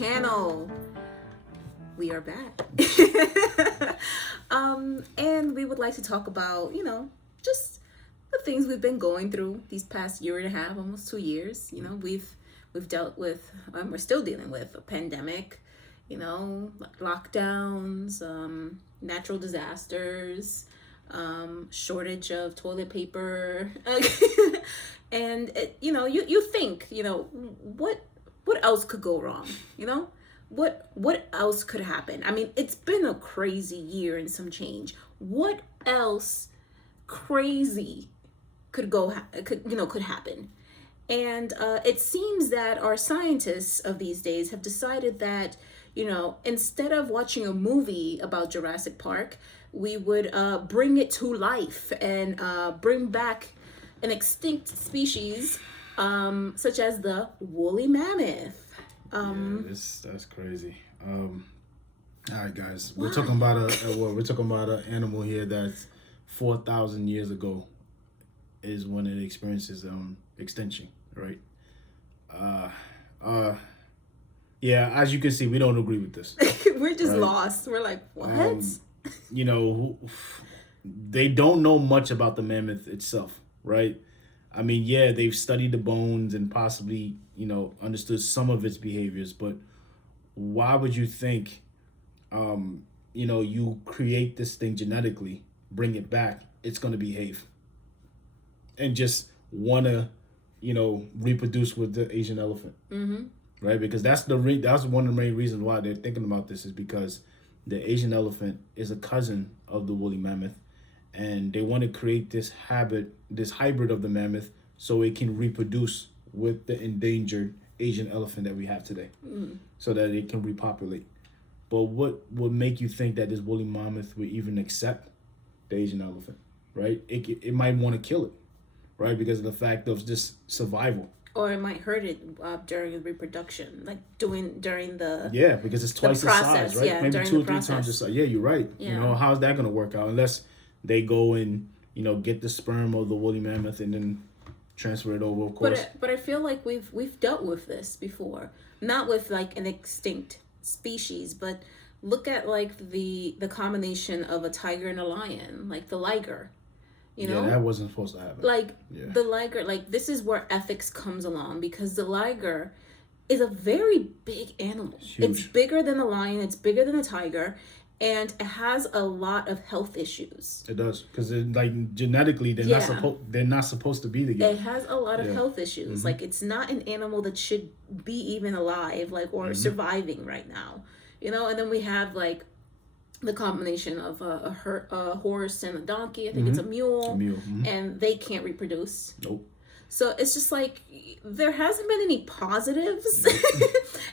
channel. We are back. And we would like to talk about, just the things we've been going through these past year and a half, almost 2 years. We've dealt with, we're still dealing with a pandemic, lockdowns, natural disasters, shortage of toilet paper. And you think, what else could go wrong? What else could happen? I mean, it's been a crazy year and some change. What else crazy could happen? And it seems that our scientists of these days have decided that, instead of watching a movie about Jurassic Park, we would bring it to life and bring back an extinct species, such as the woolly mammoth. That's crazy. All right, guys, we're talking about an animal here that's 4,000 years ago is when it experiences extinction, right? As you can see, we don't agree with this. We're just lost. We're like, what? They don't know much about the mammoth itself, right? I mean, they've studied the bones and possibly, understood some of its behaviors, but why would you think, you create this thing genetically, bring it back, it's going to behave and just want to, reproduce with the Asian elephant, right? Because that's one of the main reasons why they're thinking about this is because the Asian elephant is a cousin of the woolly mammoth, and they want to create this hybrid of the mammoth so it can reproduce with the endangered Asian elephant that we have today, so that it can repopulate. But what would make you think that this woolly mammoth would even accept the Asian elephant, right? It might want to kill it, right? Because of the fact of just survival. Or it might hurt it during reproduction, like during the because it's twice the size, right? Maybe 2 or 3 times the size. Yeah, you're right. Yeah. How's that going to work out unless they go and get the sperm of the woolly mammoth and then transfer it over, of course. But I feel like we've dealt with this before, not with like an extinct species, but look at like the combination of a tiger and a lion, like the liger. That wasn't supposed to happen. The liger, this is where ethics comes along, because the liger is a very big animal. It's bigger than the lion, it's bigger than the tiger, and it has a lot of health issues. It does, because genetically they're not supposed to be together. It has a lot of health issues. It's not an animal that should be even alive, or surviving right now. And then we have the combination of a horse and a donkey. I think it's a mule. And they can't reproduce. Nope. So it's just there hasn't been any positives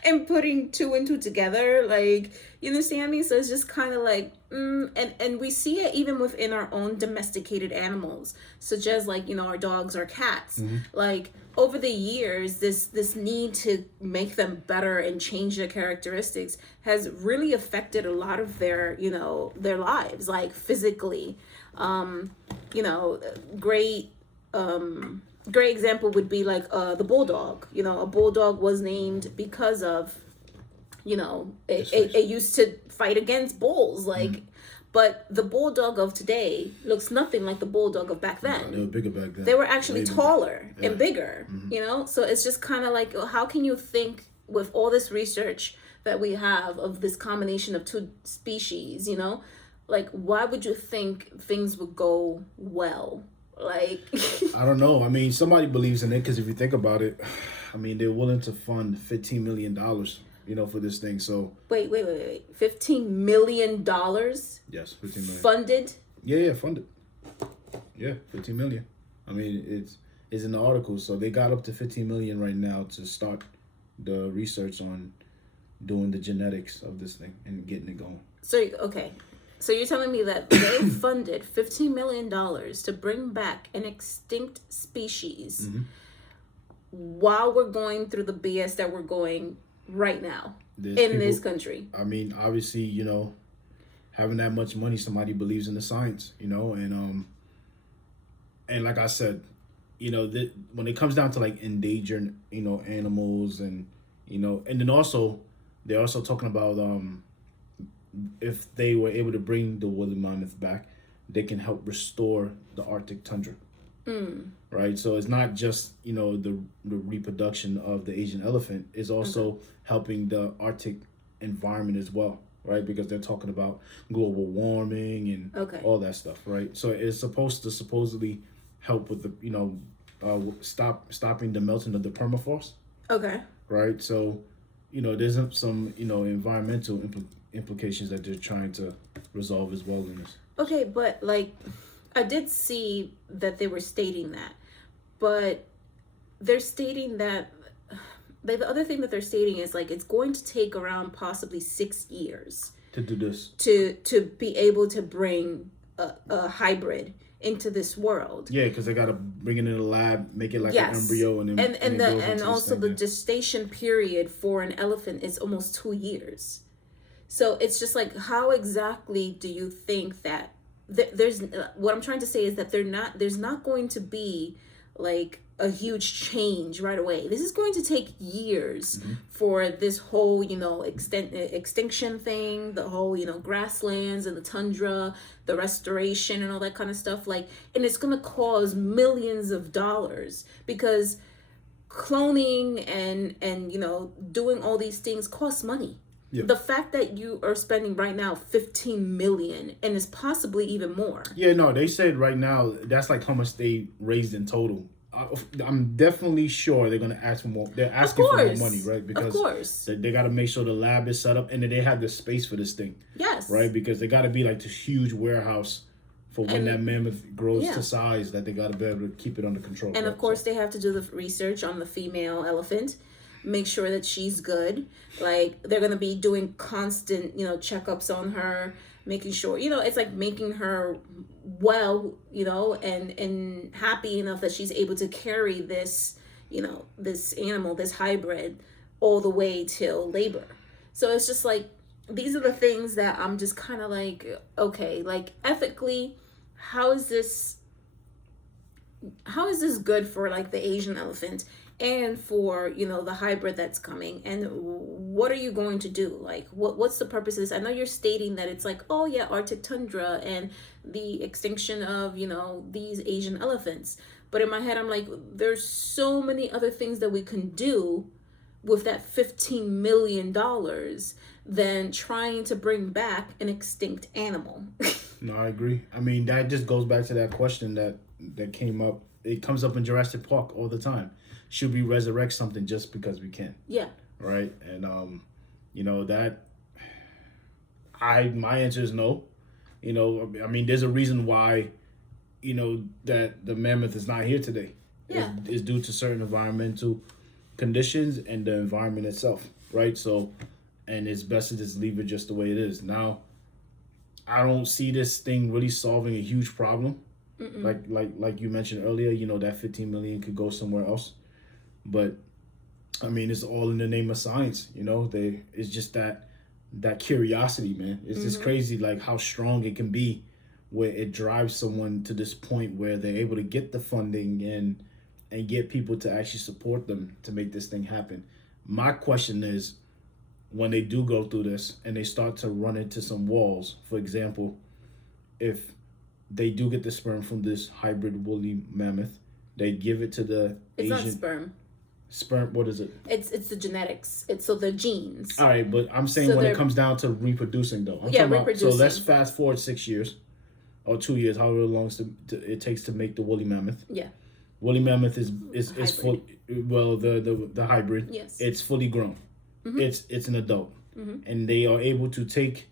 in putting 2 and 2 together. You understand me? So it's just kind of and we see it even within our own domesticated animals, such as our dogs or cats. Over the years, this need to make them better and change their characteristics has really affected a lot of their lives, physically. Great example would be the bulldog. A bulldog was named because of, it used to fight against bulls. But the bulldog of today looks nothing like the bulldog of back then. They were bigger back then. They were actually taller and bigger, So it's just kind of how can you think with all this research that we have of this combination of 2 species, why would you think things would go well? I don't know. I mean, somebody believes in it, because if you think about it, I mean, they're willing to fund $15 million, for this thing. So wait, $15 million? Yes, $15 million. Funded? Yeah, funded. Yeah, $15 million. I mean, it's in the article. So they got up to $15 million right now to start the research on doing the genetics of this thing and getting it going. So you're telling me that they funded $15 million to bring back an extinct species while we're going through the BS that we're going right now in this country? I mean, obviously, having that much money, somebody believes in the science, and like I said, when it comes down to endangered, animals and, and then also they're also talking about if they were able to bring the woolly mammoth back, they can help restore the Arctic tundra. Right, so it's not just the reproduction of the Asian elephant, it's also helping the Arctic environment as well, right? Because they're talking about global warming and all that stuff, right? So it's supposed to supposedly help with the stopping the melting of the permafrost. Okay. Right, so there's some environmental implications that they're trying to resolve as well in this. Okay, but like, I did see that they were stating that, but they're stating that the other thing that they're stating is like it's going to take around possibly 6 years to do this, to be able to bring a hybrid into this world. Yeah, because they got to bring it in the lab, make it like an embryo, and also the gestation period for an elephant is almost 2 years. So it's just like, how exactly do you think that there's what I'm trying to say is that there's not going to be like a huge change right away. This is going to take years for this whole extinction thing, the whole grasslands and the tundra, the restoration and all that kind of stuff, like, and it's going to cause millions of dollars because cloning and doing all these things costs money. Yep. The fact that you are spending right now $15 million and is possibly even more. Yeah, no, they said right now that's like how much they raised in total. I'm definitely sure they're gonna ask for more. They're asking for more money, right? Because of course they got to make sure the lab is set up and that they have the space for this thing. Yes. Right, because they got to be like this huge warehouse for when that mammoth grows to size that they got to be able to keep it under control. And of course, they have to do the research on the female elephant. Make sure that she's good. Like, they're gonna be doing constant, checkups on her, making sure, it's like making her well, and happy enough that she's able to carry this, this animal, this hybrid, all the way till labor. So it's just like, these are the things that I'm just kind of like, okay, like ethically, how is this good for like the Asian elephant? And for the hybrid that's coming, and what are you going to do? Like, what's the purpose of this? I know you're stating that it's like, oh yeah, Arctic tundra and the extinction of these Asian elephants, but in my head I'm like, there's so many other things that we can do with that $15 million than trying to bring back an extinct animal. No, I agree. I mean, that just goes back to that question that came up. It comes up in Jurassic Park all the time. Should we resurrect something just because we can? Yeah. Right. And that my answer is no. I mean, there's a reason why, that the mammoth is not here today. Yeah. It's due to certain environmental conditions and the environment itself. Right. So, and it's best to just leave it just the way it is. Now, I don't see this thing really solving a huge problem. Like you mentioned earlier, that 15 million could go somewhere else. But I mean, it's all in the name of science. It's just that curiosity, man. It's just crazy, like how strong it can be, where it drives someone to this point where they're able to get the funding and get people to actually support them to make this thing happen. My question is, when they do go through this and they start to run into some walls, for example, if they do get the sperm from this hybrid woolly mammoth, they give it to the It's Asian... not sperm. Sperm, what is it? It's the genetics. So the genes. All right, but I'm saying when it comes down to reproducing, though. Reproducing. So let's fast forward 6 years or 2 years, however long it takes to make the woolly mammoth. Yeah. Woolly mammoth is full. Well, the hybrid. Yes. It's fully grown. It's an adult, and they are able to take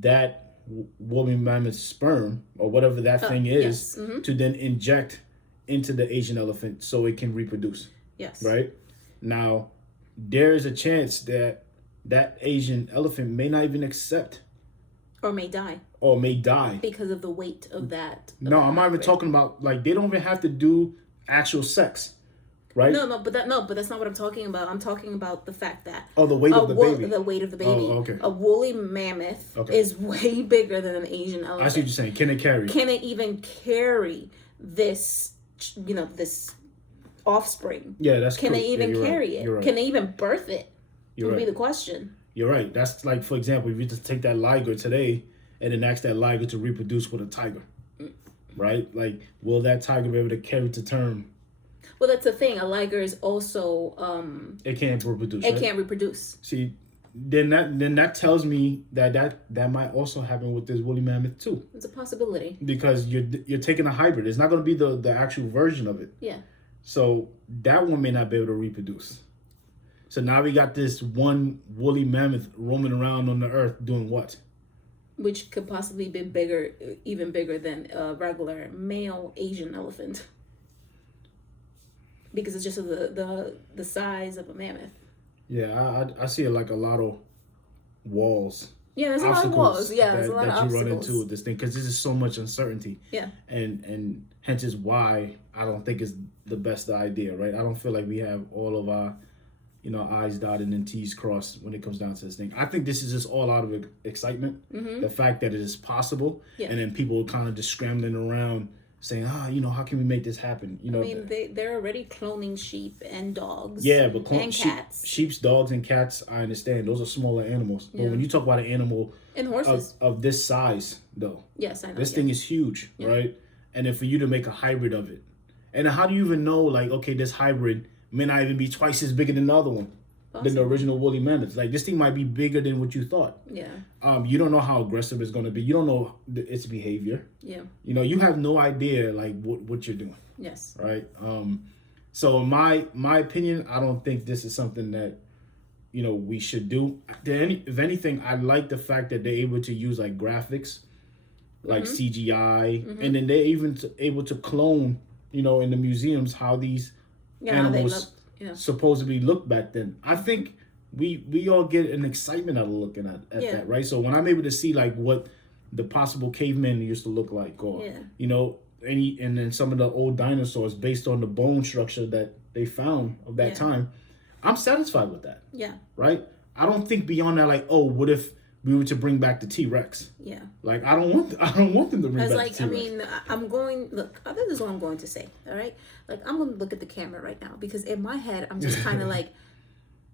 that woolly mammoth sperm or whatever that thing is to then inject into the Asian elephant so it can reproduce. Yes. Right? Now, there is a chance that Asian elephant may not even accept. Or may die. Because of the weight of that. No, I'm not even talking about, like, they don't even have to do actual sex. Right? No, but that's not what I'm talking about. I'm talking about the fact that the weight of the baby. The weight of the baby. Oh, okay. A woolly mammoth is way bigger than an Asian elephant. I see what you're saying. Can it carry? Can it even carry this, this offspring? Yeah, that's Can cool. they even carry it? You're right. Can they even birth it? Would be the question. you're right. That's like, for example, if you just take that liger today and then ask that liger to reproduce with a tiger, right? Like, will that tiger be able to carry to term? Well, that's the thing. A liger is also it can't reproduce. It can't reproduce. See, then that tells me that might also happen with this woolly mammoth too. It's a possibility because you're taking a hybrid. It's not going to be the actual version of it. Yeah. So that one may not be able to reproduce. So now we got this one woolly mammoth roaming around on the earth doing what? Which could possibly be bigger, even bigger than a regular male Asian elephant. Because it's just the size of a mammoth. Yeah, I see it like a lot of walls. Yeah, there's a lot of walls. Yeah, there's a lot of obstacles that you run into with this thing because there's just so much uncertainty. Yeah. And hence is why I don't think it's the best idea, right? I don't feel like we have all of our, I's dotted and T's crossed when it comes down to this thing. I think this is just all out of excitement. Mm-hmm. The fact that it is possible. Yeah. And then people are kind of just scrambling around saying, how can we make this happen? I mean, they're already cloning sheep and dogs. Yeah, but and cats. Sheep's, dogs, and cats, I understand. Those are smaller animals. Yeah. But when you talk about an animal and horses of this size, though. Yes, I know. This thing is huge, right? And then for you to make a hybrid of it. And how do you even know, like, okay, this hybrid may not even be twice as big than the other one? Than the original woolly mammoth. Like, this thing might be bigger than what you thought. Yeah. You don't know how aggressive it's going to be. You don't know its behavior. Yeah. You have no idea, like, what you're doing. Yes. Right? So in my opinion, I don't think this is something that, we should do. If anything, I like the fact that they're able to use, like, graphics, like CGI, and then they're even able to clone, in the museums, how these animals supposedly look back then. I think we all get an excitement out of looking at that, right? So when I'm able to see like what the possible cavemen used to look like, or and then some of the old dinosaurs based on the bone structure that they found of that time, I'm satisfied with that. Yeah. Right? I don't think beyond that, like, oh, what if we were to bring back the T-Rex? Yeah. Like, I don't want them to bring back the T-Rex. I mean, this is what I'm going to say, all right? Like, I'm going to look at the camera right now because in my head, I'm just kind of like,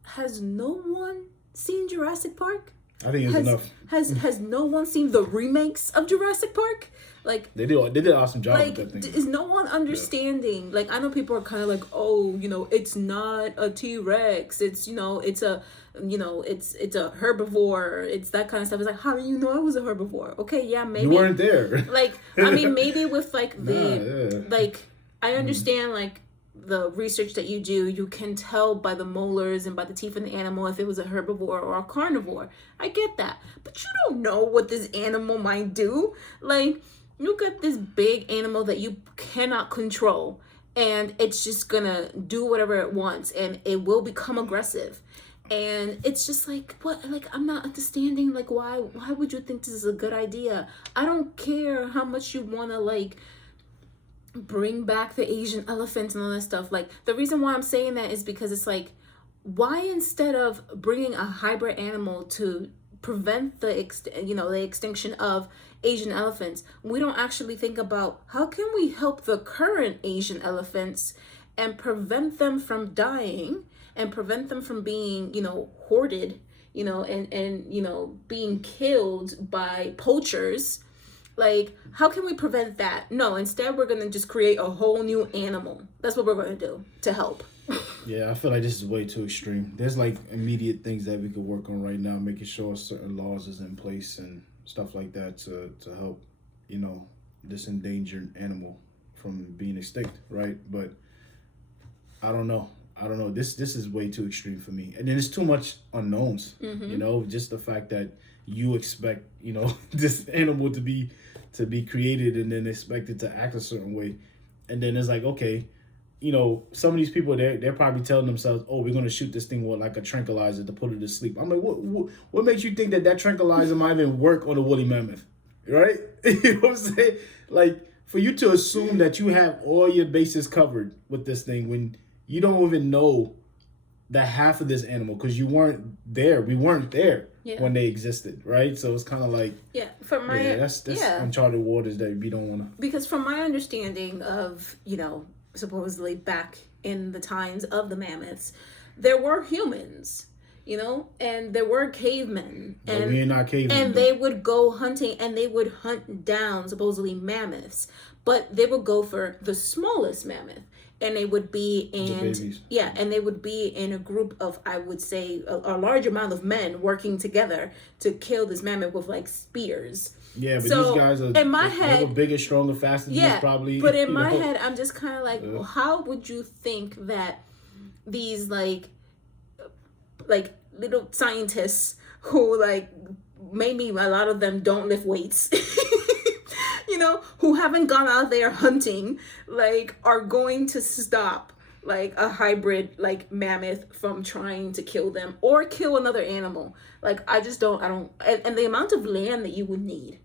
has no one seen Jurassic Park? I think it's enough. Has no one seen the remakes of Jurassic Park? Like, they did an awesome job with that thing. Is no one understanding? Yeah. Like, I know people are kind of like, oh, it's not a T-Rex. It's it's a herbivore. It's that kind of stuff. It's like, how do you know I was a herbivore? Okay, yeah, maybe you weren't there. Like, I mean, maybe with like like, I understand like the research that you do, you can tell by the molars and by the teeth in the animal if it was a herbivore or a carnivore. I get that, but you don't know what this animal might do. Like, you got this big animal that you cannot control, and it's just gonna do whatever it wants, and it will become aggressive. And it's just like, what? Like, I'm not understanding, like, why would you think this is a good idea? I don't care how much you want to, like, bring back the Asian elephants and all that stuff. Like, the reason why I'm saying that is because it's like, why instead of bringing a hybrid animal to prevent the extinction of Asian elephants, we don't actually think about how can we help the current Asian elephants and prevent them from dying and prevent them from being, hoarded, and being killed by poachers. Like, how can we prevent that? No, instead we're going to just create a whole new animal. That's what we're going to do to help. Yeah, I feel like this is way too extreme. There's like immediate things that we could work on right now, making sure certain laws is in place and stuff like that to help, this endangered animal from being extinct, right? But I don't know. This is way too extreme for me. And then there's too much unknowns, just the fact that you expect, this animal to be created and then expect it to act a certain way. And then it's like, okay, some of these people, they're probably telling themselves, oh, we're going to shoot this thing with like a tranquilizer to put it to sleep. I'm like, what makes you think that tranquilizer might even work on a woolly mammoth? Right? You know what I'm saying? Like, for you to assume that you have all your bases covered with this thing when you don't even know the half of this animal because you weren't there. We weren't there when they existed, right? So it's kind of like that's uncharted waters that we don't want to. Because from my understanding of supposedly back in the times of the mammoths, there were humans. you know, and there were cavemen, and we ain't not cavemen, and they would go hunting, and they would hunt down supposedly mammoths, but they would go for the smallest mammoth, and they would be and they would be in a group of, I would say, a large amount of men working together to kill this mammoth with like spears. Yeah, but these guys are in my head, they were bigger, stronger, faster than us, probably. But in my head, I'm just kind of like, well, how would you think that these like little scientists who like maybe a lot of them don't lift weights, you know, who haven't gone out there hunting, like are going to stop like a hybrid like mammoth from trying to kill them or kill another animal? Like I don't and the amount of land that you would need.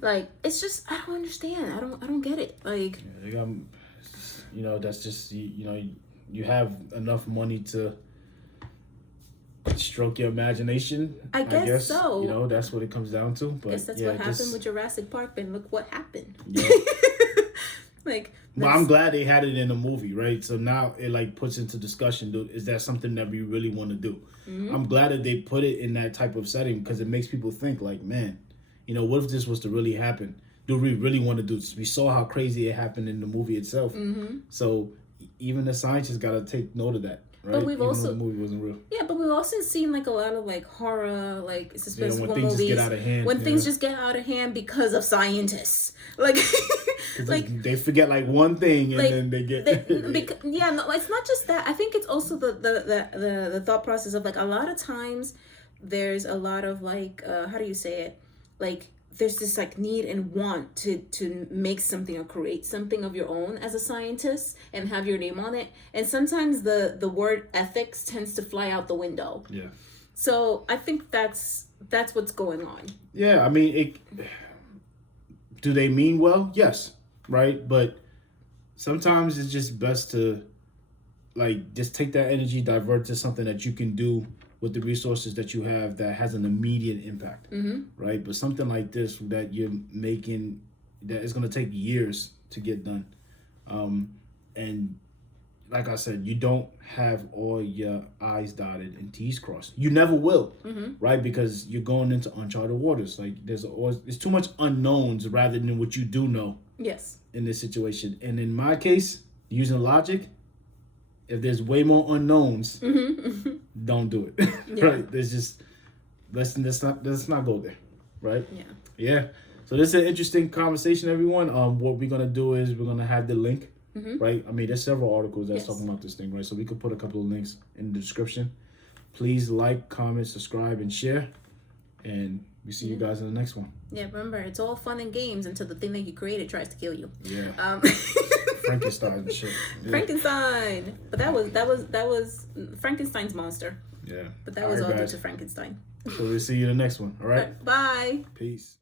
Like it's just, I don't understand. I don't get it. Like you know, that's just you know, you have enough money to stroke your imagination. I guess so. You know, that's what it comes down to. But I guess that's what happened with Jurassic Park, and look what happened. Yeah. Like, well, I'm glad they had it in the movie, right? So now it like puts into discussion, dude, is that something that we really want to do? I'm glad that they put it in that type of setting, because it makes people think like, man, you know, what if this was to really happen? Do we really want to do this? We saw how crazy it happened in the movie itself. So even the scientists got to take note of that. Right? But we've even also though the movie wasn't real. Yeah, but we've also seen like a lot of like horror, like suspense when things movies. Just get out of hand. When things just get out of hand because of scientists, like they forget like one thing and then they get. No, it's not just that. I think it's also the thought process of like a lot of times there's a lot of like how do you say it, like there's this like need and want to make something or create something of your own as a scientist and have your name on it. And sometimes the word ethics tends to fly out the window. Yeah. So I think that's what's going on. Yeah, I mean, do they mean well? Yes, right? But sometimes it's just best to like just take that energy, divert to something that you can do with the resources that you have that has an immediate impact, right? But something like this that you're making, that is going to take years to get done. And like I said, you don't have all your I's dotted and T's crossed. You never will, right? Because you're going into uncharted waters. Like there's too much unknowns rather than what you do know. Yes. In this situation. And in my case, using logic, if there's way more unknowns, don't do it. Yeah. Right? There's just let's not go there. Right? Yeah. Yeah. So this is an interesting conversation, everyone. What we're gonna do is we're gonna have the link. Right? I mean, there's several articles that's talking about this thing, right? So we could put a couple of links in the description. Please like, comment, subscribe, and share. And we see you guys in the next one. Yeah, remember, it's all fun and games until the thing that you created tries to kill you. Yeah. Frankenstein and shit. Yeah. Frankenstein. But that was Frankenstein's monster. Yeah. But that was all due to Frankenstein. So we'll see you in the next one. All right? Bye. Peace.